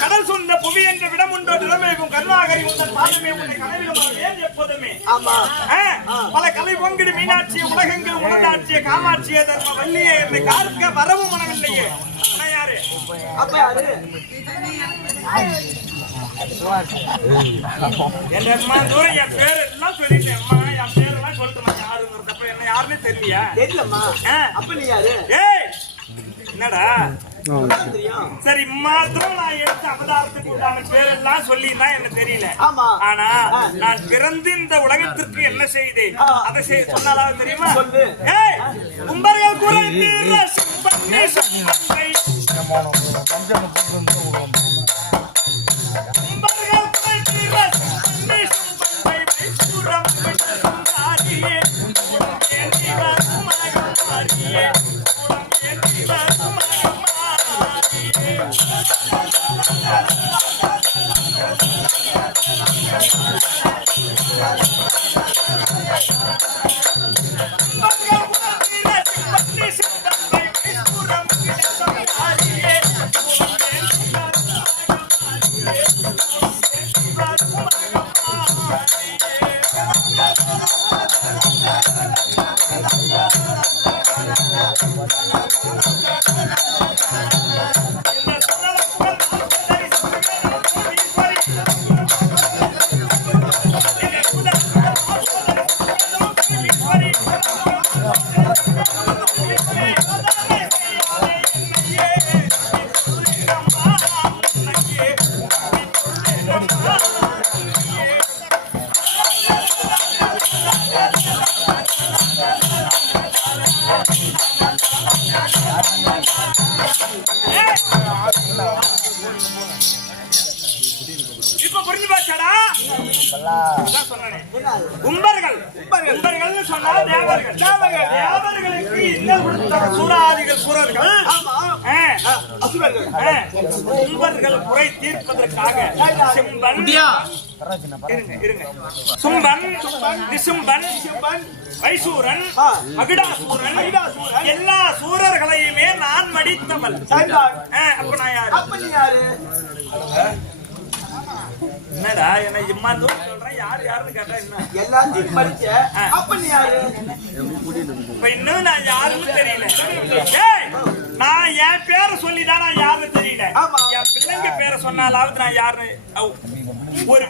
கடல் சொந்த புவி என்ற விடம் உண்டோ நிலமேகும் கருணாகரி உந்தன் பாதமே உன்னை கனவிலும் எப்போதுமே பல கலை பொங்கிடு மீனாட்சிய உலகங்கள் உணர்ந்தாட்சிய காமாட்சிய தர்ம வள்ளியே என்னை கார்க்க வரவும் மனவில்லையே. யாரு அப்ப யாரு என் தூரம் என் பேர் எல்லாம் சொல்லிட்டேன். அம்மா என் பேரெல்லாம் சொல்லிட்டு யாருங்கிறப்ப என்ன யாருன்னு தெரியலையா? தெரியலம்மா. அப்ப நீ யாரு? என்னடா சரி மாத்திரம் நான் எடுத்த அவதாரத்துக்கு உண்டான பேரெல்லாம் சொல்லிதான் எனக்கு தெரியல. ஆனா நான் பிறந்து இந்த உலகத்திற்கு என்ன செய்தேன் அதை சொன்னாலும் தெரியுமா? கும்பர்கள் குறைந்தீர சிம்பன்னி சிம்பன்னை கும்பர்கள் குறைந்தீர சிம்பன்னி சிம்பன்னை வைசூரம் சுந்தாரியே குலம் ஏந்திவர் குமரகுமாரியே குலம் ஏந்திவர் குமரகுமாரியே இப்ப புரிஞ்சு பாச்சாடா? கும்பர்கள் சொன்னா தேவர்களுக்கு இன்னல் கொடுத்த சூராதிகள் சூரர்கள் கும்பர்கள் குறை தீர்ப்பதற்காக சிம்பன் சும்பன் நிசும்பன் வைசூரன் மகிடாசூரன் எல்லா சூரர்களையுமே நான் மடித்தவள். அப்ப நான் யாரு? என்னடா என்ன இம்மா தூரம் சொல்றேன் யாரு யாருன்னு கேட்டா என்ன எல்லாத்தையும் படிச்ச அப்ப நீ யாரு? இப்ப இன்னும் நான் யாருன்னு தெரியல. நான் என் பேரை சொல்லிதான் நான் யாருன்னு தெரியல. என் பிள்ளைங்க பேரை சொன்னாலாவது நான் யாருன்னு ஒரு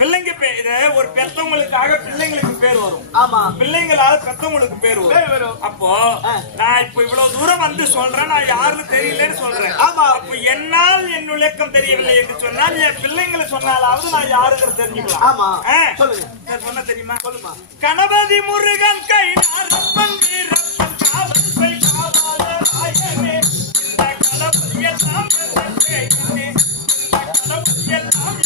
பிள்ளைங்க பேரு ஒரு பெத்தவங்களுக்காக பிள்ளைங்களுக்கு பேர் வரும். ஆமா பிள்ளைங்களால பெத்தவங்களுக்கு பேர் வரும். அப்போ நான் இப்ப இவ்வளவு தூரம் வந்து சொல்றேன் நான் யாருன்னு தெரியலன்னு சொல்றேன். ஆமா அப்ப என்னால் என் விளக்கம் தெரியவில்லை என்று சொன்னால் என் பிள்ளைங்களை சொன்னாலாவது நான் யாருன்னு தெரிஞ்சுக்கலாம். ஆமா சொல்லுங்க சொன்ன தெரியுமா? சொல்லுமா. கணபதி முருகன் கை ரப்பன் வீரப்பன் காவல் போய் காவாத ராயனே இந்த கணபதி எல்லாம் இந்த கணபதி எல்லாம்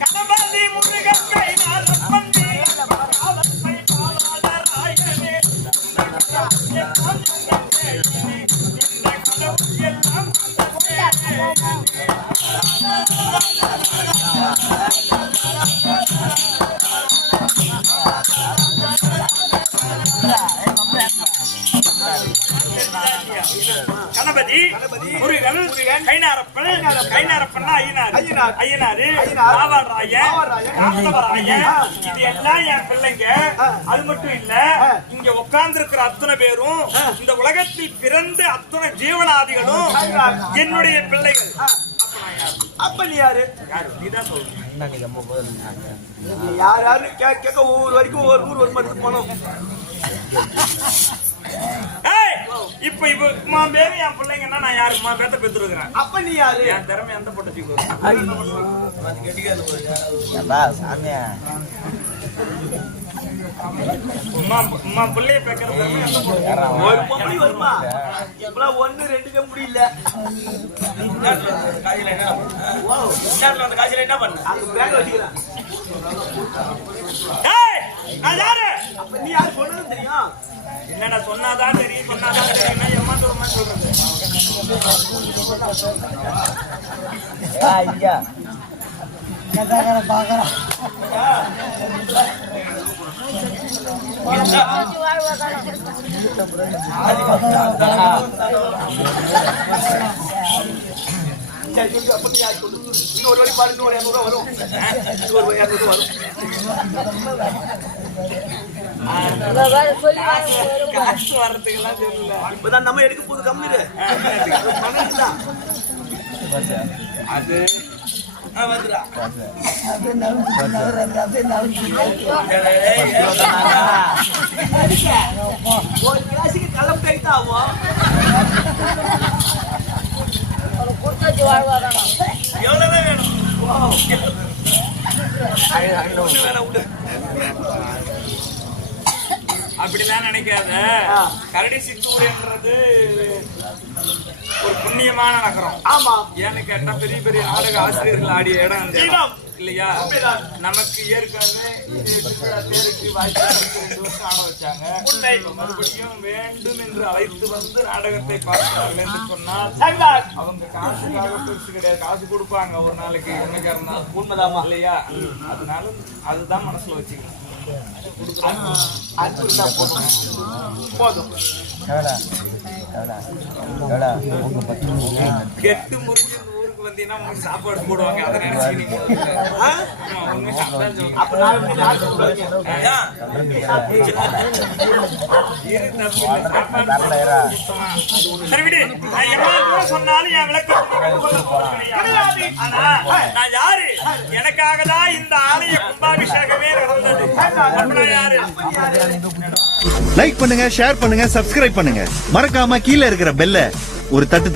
கணபதி முருகன் கை ரப்பன் வீரப்பன் காவல் போய் காவாத ராயனே இந்த கணபதி எல்லாம் கணபதி, முருகன், கைனாரப்பன், கைனாரப்பன்னா ஐயனாரு, பாவாராயன், காத்தவராயன், இது எல்லாம் என் பிள்ளைங்க. அது மட்டும் இல்ல, இங்க உட்கார்ந்து இருக்கிற அத்தனை பேரும் இந்த உலகத்தில் பிறந்த அத்தனை ஜீவனாதிகளும் என்னுடைய பிள்ளைகள். அப்ப நீ யாரு? நீதான் சொல்லுங்க. யார் யாரு கேட்க ஒவ்வொரு வரைக்கும் ஒவ்வொரு ஊர் ஒரு மருந்து போனோம். இப்ப பேரு என் பிள்ளைங்கன்னா நான் யாருமா பேத்த பெற்றுருக்கிறேன். அப்ப நீ யாரு? என் திறமை எந்த போட்டு பிள்ளைய பேக்கிறது ஒரு பொம்பளை வருமா? இப்பெல்லாம் 1 2 முடியல. காய்ச்சல என்ன பண்ண? அங்க பேக் வச்சுக்கிறேன். நான் யாரு? அப்ப நீ யாரு சொன்னது தெரியும்? என்னடா சொன்னாதான் தெரியும், சொன்னாதான் தெரியும். எம்மா தூரமா சொல்றது. இன்னொரு வழி பாரு, இன்னொரு 200 வரும். இன்னொரு 200 வரும். காசு வர்றதுக்கெல்லாம் தெரியல. இப்பதான் நம்ம எடுக்க போது கம்மி அது வந்துடா. ஒரு கிளாஸுக்கு கலம் கைத்தா ஆகும். எவ்வளவுதான் வேணும்? அப்படிலாம் நினைக்காத. கரடி சித்தூர் என்றது ஒரு புண்ணியமான நகரம். ஆமா, ஏன்னு கேட்டா பெரிய பெரிய நாடக ஆசிரியர்கள் ஆடிய இடம் அந்த இடம் இல்லையா? நமக்கு ஏற்கனவே தேருக்கு வாய்ப்பு 2 வருஷம் ஆட வச்சாங்க. மறுபடியும் வேண்டும் என்று அழைத்து வந்து நாடகத்தை பார்க்கிறார்கள் என்று சொன்னால் அவங்க காசுக்காக பெருசு கிடையாது. காசு கொடுப்பாங்க ஒரு நாளைக்கு என்னக்காரனா. உண்மைதாமா இல்லையா? அதனால அதுதான் மனசுல வச்சுக்கணும். போதும். கெட்டு முறிஞ்சு ஊருக்கு வந்தீங்கன்னா உங்களுக்கு சாப்பாடு போடுவாங்க. அதை நினைச்சு நீங்க சொன்னாலும் என் நான் யாரு? எனக்காக தான் இந்த ஆலய கும்பாபிஷேகமே நடந்தது. யாரு? லைக் பண்ணுங்க, ஷேர் பண்ணுங்க, சப்ஸ்கிரைப் பண்ணுங்க. மறக்காம கீழே இருக்கிற பெல்ல ஒரு தட்டு